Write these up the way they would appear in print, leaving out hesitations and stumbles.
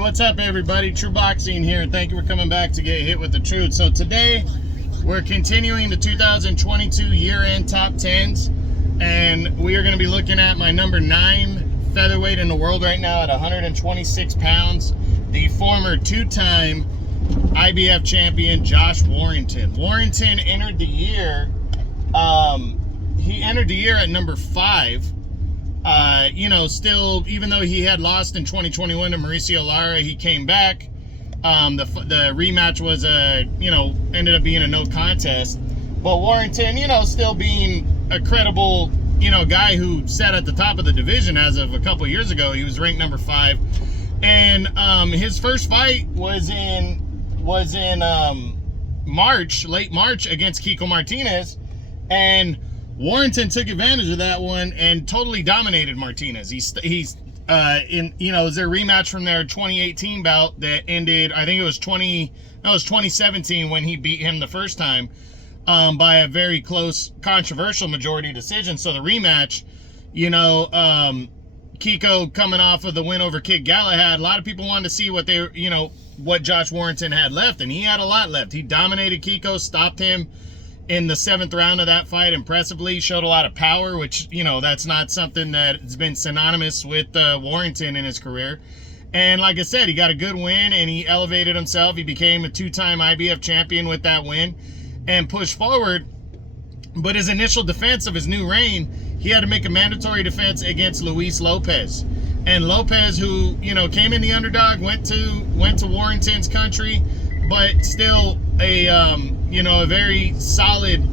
What's up, everybody? True Boxing here, and thank you for coming back to get hit with the truth. So today, we're continuing the 2022 year-end top 10s, and we are going to be looking at my number 9 featherweight in the world right now at 126 pounds, the former two-time IBF champion, Josh Warrington. Warrington entered the year, at number 5. Still, even though he had lost in 2021 to Mauricio Lara, he came back. The rematch was ended up being a no contest. But Warrington, still being a credible, guy who sat at the top of the division as of a couple years ago. He was ranked number 5. And his first fight was in March, late March, against Kiko Martinez. And Warrington took advantage of that one and totally dominated Martinez. It was their rematch from their 2018 bout that ended, I think it was 2017 when he beat him the first time by a very close, controversial majority decision. So the rematch, Kiko coming off of the win over Kid Galahad, a lot of people wanted to see what Josh Warrington had left, and he had a lot left. He dominated Kiko, stopped him in the 7th round of that fight impressively, showed a lot of power, which, that's not something that's been synonymous with Warrington in his career. And like I said, he got a good win and he elevated himself. He became a 2-time IBF champion with that win and pushed forward. But his initial defense of his new reign, he had to make a mandatory defense against Luis Lopez. And Lopez, who, came in the underdog, went to Warrington's country, but still a very solid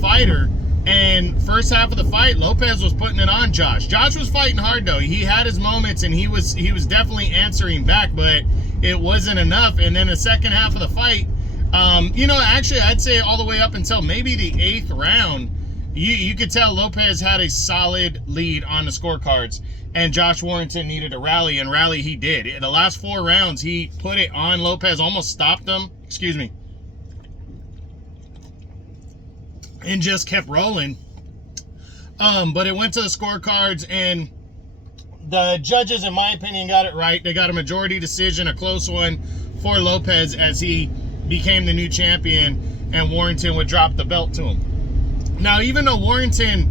fighter. And first half of the fight, Lopez was putting it on Josh. Josh was fighting hard though. He had his moments and he was definitely answering back, but it wasn't enough. And then the second half of the fight, actually I'd say all the way up until maybe the 8th round, you could tell Lopez had a solid lead on the scorecards, and Josh Warrington needed a rally, and rally he did. In the last 4 rounds, he put it on Lopez, almost stopped him, and just kept rolling. But it went to the scorecards, and the judges, in my opinion, got it right. They got a majority decision, a close one for Lopez, as he became the new champion, and Warrington would drop the belt to him. Now, even though Warrington,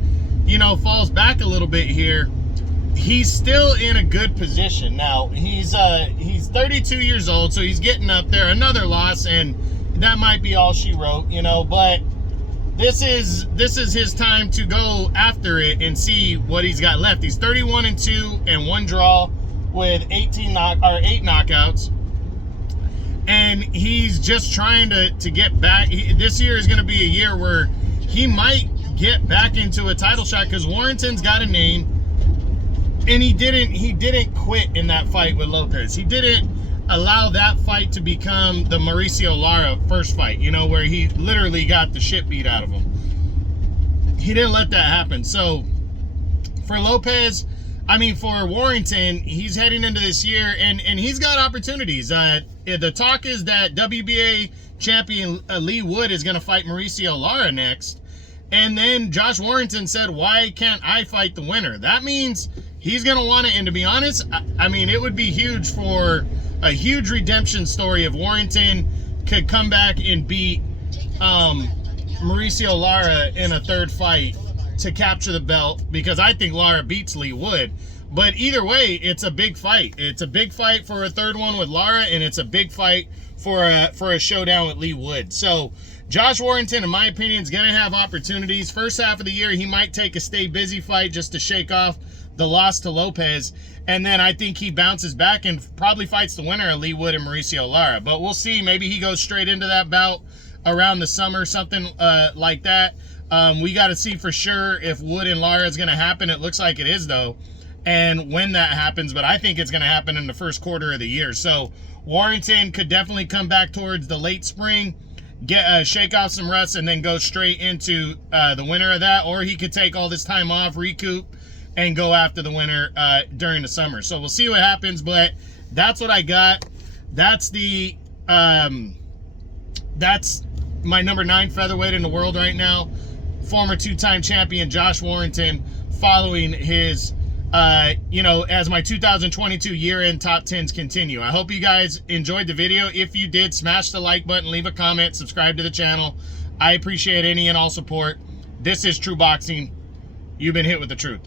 falls back a little bit here, he's still in a good position. Now, he's 32 years old, so he's getting up there. Another loss, and that might be all she wrote, but this is his time to go after it and see what he's got left. He's 31-2 and 1 draw with 8 knockouts. And he's just trying to get back. This year is going to be a year where he might get back into a title shot, because Warrington's got a name, and he didn't quit in that fight with Lopez. He didn't allow that fight to become the Mauricio Lara first fight, where he literally got the shit beat out of him. He didn't let that happen. So for Warrington, he's heading into this year, and he's got opportunities. The talk is that WBA champion Lee Wood is going to fight Mauricio Lara next. And then Josh Warrington said, why can't I fight the winner? That means he's going to want it. And to be honest, it would be huge for a huge redemption story if Warrington could come back and beat Mauricio Lara in a 3rd fight to capture the belt, because I think Lara beats Lee Wood. But either way, it's a big fight. It's a big fight for a 3rd one with Lara, and it's a big fight for a showdown with Lee Wood. So Josh Warrington, in my opinion, is going to have opportunities. First half of the year, he might take a stay busy fight just to shake off the loss to Lopez. And then I think he bounces back and probably fights the winner of Lee Wood and Mauricio Lara. But we'll see. Maybe he goes straight into that bout around the summer, something like that. We got to see for sure if Wood and Lara is going to happen. It looks like it is, though, and when that happens. But I think it's going to happen in the first quarter of the year. So Warrington could definitely come back towards the late spring, shake off some rust, and then go straight into the winner of that. Or he could take all this time off, recoup, and go after the winner during the summer. So we'll see what happens, but that's what I got. That's my number 9 featherweight in the world right now. Former 2-time champion Josh Warrington, following his you know, as my 2022 year-end top 10s continue. I hope you guys enjoyed the video. If you did, smash the like button, leave a comment, subscribe to the channel. I appreciate any and all support. This is True Boxing. You've been hit with the truth.